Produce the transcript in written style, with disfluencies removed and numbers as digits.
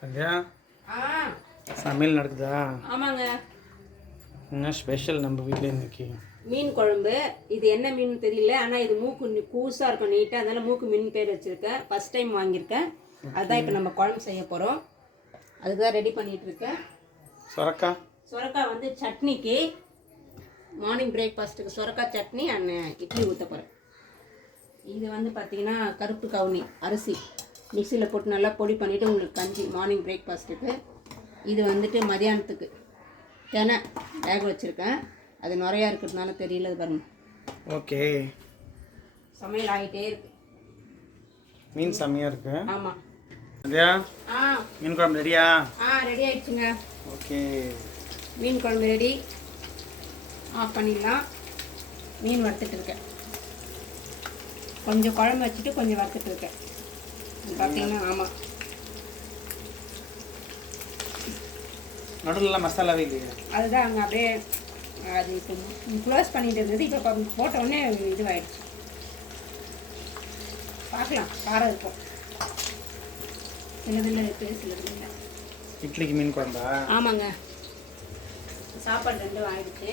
சந்தியா சமையல் நடக்குதா? ஆமாங்க. என்ன ஸ்பெஷல் நம்ம வீட்டில் இன்னைக்கு? மீன் குழம்பு. இது என்ன மீன் தெரியல, ஆனால் இது மூக்கு கூசாக இருக்கும் நீட்டாக, அதனால மூக்கு மீன் பேர் வச்சுருக்கேன். ஃபஸ்ட் டைம் வாங்கியிருக்கேன். அதுதான் இப்போ நம்ம குழம்பு செய்ய போகிறோம். அதுக்கு தான் ரெடி பண்ணிகிட்ருக்கேன். சொரக்காய் வந்து சட்னிக்கு, மார்னிங் பிரேக்ஃபாஸ்ட்டுக்கு சொரக்காய் சட்னி அண்ட் இட்லி ஊற்ற போகிறேன். இது வந்து பார்த்திங்கன்னா கருப்பு கவுனி அரிசி மிக்சியில் போட்டு நல்லா பொடி பண்ணிவிட்டு உங்களுக்கு கஞ்சி மார்னிங் பிரேக்ஃபாஸ்ட்டுக்கு. இது வந்துட்டு மதியானத்துக்கு தினை வேக வச்சுருக்கேன். அது நிறையா இருக்கிறதுனால தெரியல பாருங்க. ஓகே, சமையல் ஆகிட்டே இருக்கு. மீன் செம்மையாக இருக்கு. ஆமாம். சந்தியா மீன் குழம்பு ரெடியா? ரெடி ஆயிடுச்சுங்க. ஓகே, மீன் குழம்பு ரெடி. ஆஃப் பண்ணிடலாம். மீன் வறுத்துட்டு இருக்கேன். கொஞ்சம் குழம்பு வச்சுட்டு கொஞ்சம் வறுத்துட்டு இருக்கேன். பார்த்தீங்கன்னா ஆமாம், நடுவில் மசாலாவே இல்லையா? அதுதான் அங்கே அப்படியே அது இப்போ க்ளோஸ் பண்ணிட்டு இருந்தது. இப்போ போட்ட உடனே இதுவாகிடுச்சு. பார்க்கலாம், காரம் இருக்கும். சிலதில் இருக்குது, சிலதில் இல்லை. இட்லிக்கு மீன் குழம்பா? ஆமாங்க. சாப்பாடு ரெண்டும் ஆயிடுச்சு.